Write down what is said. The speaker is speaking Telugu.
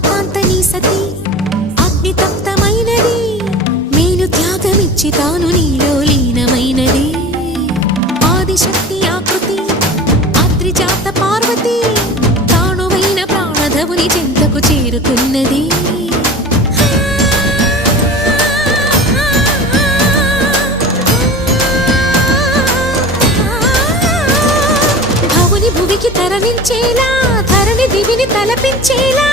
కాంత నీ సతి అగ్ని తప్తమైనది మేలు త్యాగమిచ్చి తాను నీలో లీనమైనది ఆదిశక్తి ఆకృతి అత్రిజాత పార్వతి తానువైన ప్రాణధవుని చెంతకు చేరుతున్నది భువికి తరలించేలా ధరణి దివిని తలపించేలా